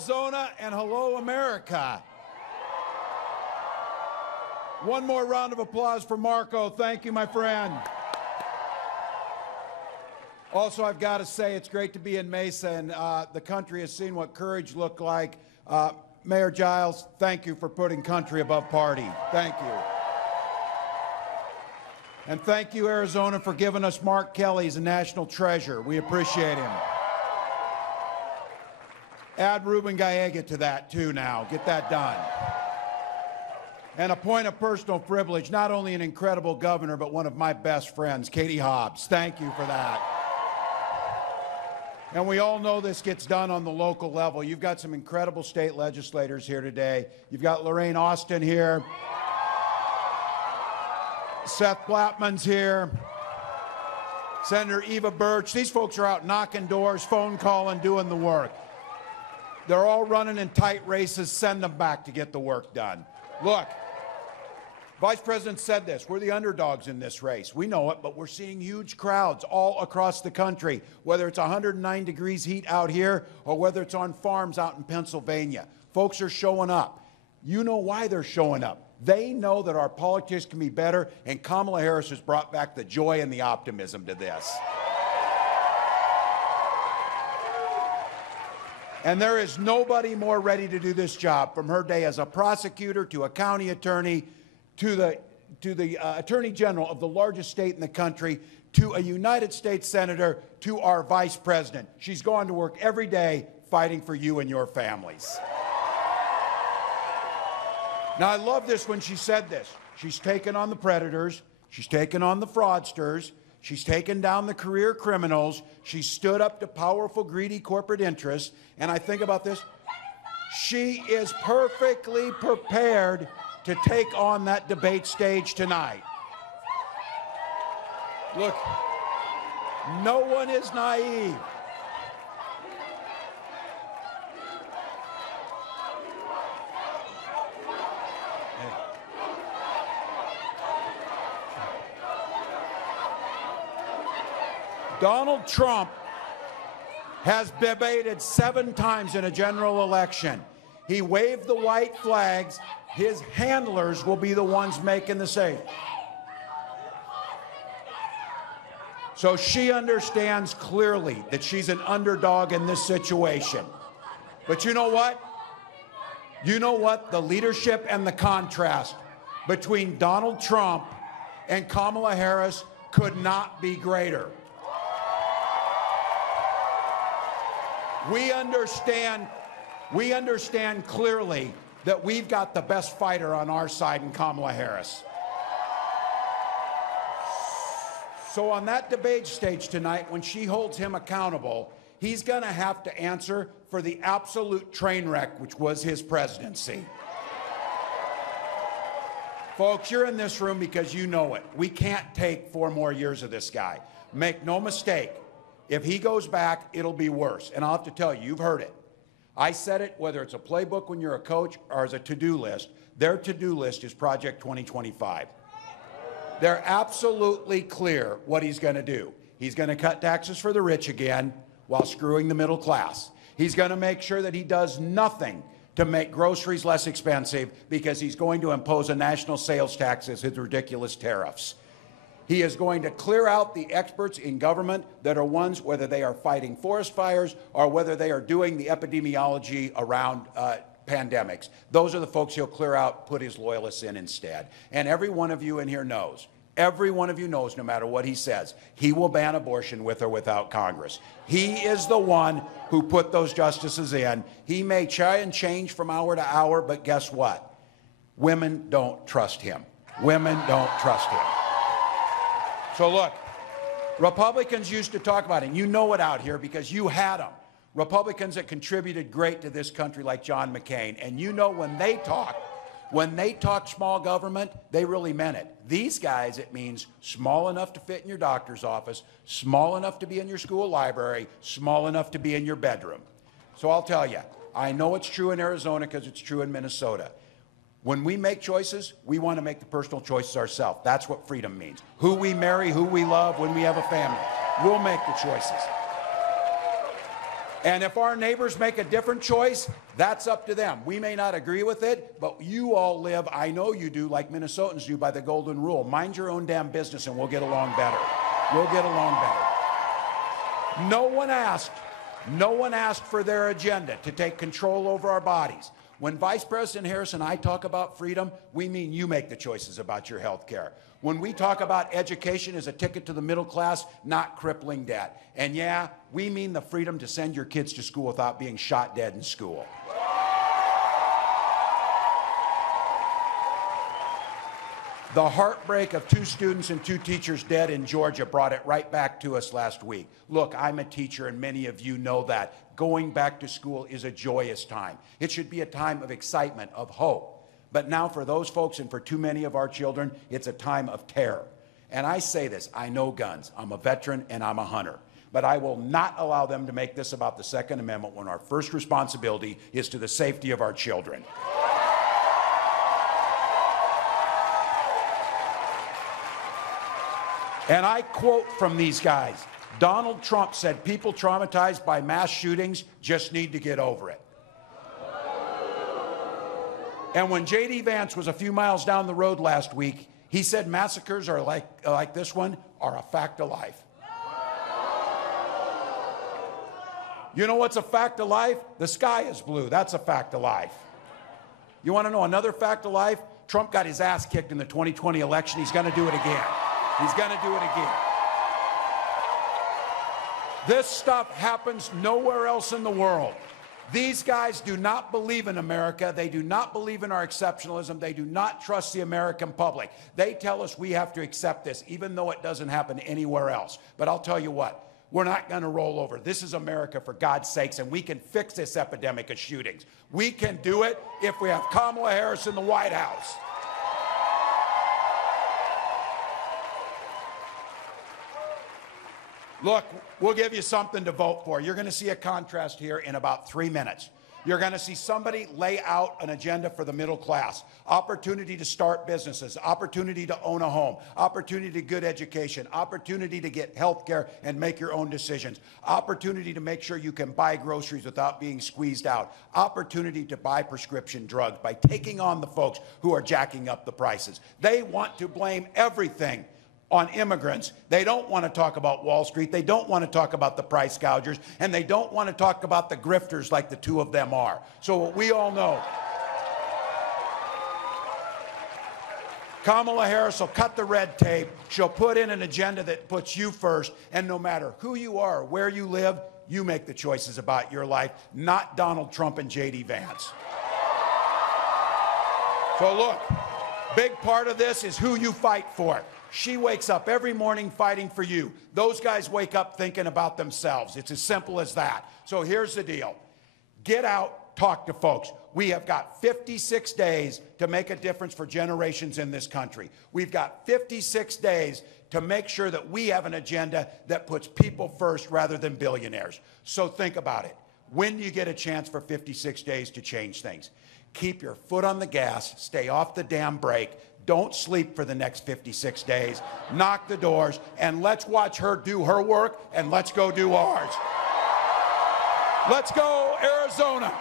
Arizona, and hello, America. One more round of applause for Marco. Thank you, my friend. Also, I've got to say, it's great to be in Mesa, and the country has seen what courage looked like. Mayor Giles, thank you for putting country above party. Thank you. And thank you, Arizona, for giving us Mark Kelly as a national treasure. We appreciate him. Add Ruben Gallega to that, too, now. Get that done. And a point of personal privilege, not only an incredible governor, but one of my best friends, Katie Hobbs. Thank you for that. And we all know this gets done on the local level. You've got some incredible state legislators here today. You've got Lorraine Austin here. Seth Blattman's here. Senator Eva Birch. These folks are out knocking doors, phone calling, doing the work. They're all running in tight races. Send them back to get the work done. Look, Vice President said this. We're the underdogs in this race. We know it, but we're seeing huge crowds all across the country, whether it's 109 degrees heat out here or whether it's on farms out in Pennsylvania. Folks are showing up. You know why they're showing up. They know that our politics can be better, and Kamala Harris has brought back the joy and the optimism to this. And there is nobody more ready to do this job, from her day as a prosecutor to a county attorney to the Attorney General of the largest state in the country, to a United States Senator, to our Vice President. She's gone to work every day fighting for you and your families. Now, I love this when she said this. She's taken on the predators. She's taken on the fraudsters. She's taken down the career criminals. She stood up to powerful, greedy corporate interests. And I think about this. She is perfectly prepared to take on that debate stage tonight. Look, no one is naive. Donald Trump has debated 7 times in a general election. He waved the white flags. His handlers will be the ones making the save. So she understands clearly that she's an underdog in this situation. But you know what? You know what? The leadership and the contrast between Donald Trump and Kamala Harris could not be greater. We understand clearly that we've got the best fighter on our side in Kamala Harris. So on that debate stage tonight, when she holds him accountable, he's going to have to answer for the absolute train wreck which was his presidency. Folks, you're in this room because you know it. We can't take 4 more years of this guy. Make no mistake. If he goes back, it'll be worse. And I'll have to tell you, you've heard it. I said it, whether it's a playbook when you're a coach or as a to-do list, their to-do list is Project 2025. They're absolutely clear what he's going to do. He's going to cut taxes for the rich again while screwing the middle class. He's going to make sure that he does nothing to make groceries less expensive because he's going to impose a national sales tax as his ridiculous tariffs. He is going to clear out the experts in government that are ones, whether they are fighting forest fires or whether they are doing the epidemiology around pandemics. Those are the folks he'll clear out, put his loyalists in instead. And every one of you in here knows, no matter what he says, he will ban abortion with or without Congress. He is the one who put those justices in. He may try and change from hour to hour, but guess what? Women don't trust him. Women don't trust him. So look, Republicans used to talk about it, and you know it out here because you had them. Republicans that contributed great to this country like John McCain. And you know when they talk small government, they really meant it. These guys, it means small enough to fit in your doctor's office, small enough to be in your school library, small enough to be in your bedroom. So I'll tell you, I know it's true in Arizona because it's true in Minnesota. When we make choices, we want to make the personal choices ourselves. That's what freedom means. Who we marry, who we love, when we have a family. We'll make the choices. And if our neighbors make a different choice, that's up to them. We may not agree with it, but you all live, I know you do, like Minnesotans do, by the golden rule. Mind your own damn business and we'll get along better. We'll get along better. No one asked for their agenda to take control over our bodies. When Vice President Harris and I talk about freedom, we mean you make the choices about your health care. When we talk about education as a ticket to the middle class, not crippling debt. And yeah, we mean the freedom to send your kids to school without being shot dead in school. The heartbreak of 2 students and 2 teachers dead in Georgia brought it right back to us last week. Look, I'm a teacher and many of you know that. Going back to school is a joyous time. It should be a time of excitement, of hope. But now for those folks and for too many of our children, it's a time of terror. And I say this, I know guns. I'm a veteran and I'm a hunter. But I will not allow them to make this about the Second Amendment when our first responsibility is to the safety of our children. And I quote from these guys. Donald Trump said people traumatized by mass shootings just need to get over it. And when J.D. Vance was a few miles down the road last week, he said massacres are like this one are a fact of life. You know what's a fact of life? The sky is blue. That's a fact of life. You want to know another fact of life? Trump got his ass kicked in the 2020 election. He's going to do it again. He's going to do it again. This stuff happens nowhere else in the world. These guys do not believe in America. They do not believe in our exceptionalism. They do not trust the American public. They tell us we have to accept this, even though it doesn't happen anywhere else. But I'll tell you what, we're not going to roll over. This is America, for God's sakes, and we can fix this epidemic of shootings. We can do it if we have Kamala Harris in the White House. Look, we'll give you something to vote for. You're going to see a contrast here in about 3 minutes. You're going to see somebody lay out an agenda for the middle class. Opportunity to start businesses, opportunity to own a home, opportunity to good education, opportunity to get health care and make your own decisions, opportunity to make sure you can buy groceries without being squeezed out, opportunity to buy prescription drugs by taking on the folks who are jacking up the prices. They want to blame everything on immigrants. They don't want to talk about Wall Street. They don't want to talk about the price gougers. And they don't want to talk about the grifters like the 2 of them are. So what we all know, Kamala Harris will cut the red tape. She'll put in an agenda that puts you first. And no matter who you are, where you live, you make the choices about your life, not Donald Trump and J.D. Vance. So look, big part of this is who you fight for. She wakes up every morning fighting for you. Those guys wake up thinking about themselves. It's as simple as that. So here's the deal. Get out, talk to folks. We have got 56 days to make a difference for generations in this country. We've got 56 days to make sure that we have an agenda that puts people first rather than billionaires. So think about it. When do you get a chance for 56 days to change things? Keep your foot on the gas, stay off the damn brake. Don't sleep for the next 56 days. Knock the doors, and let's watch her do her work, and let's go do ours. Let's go, Arizona.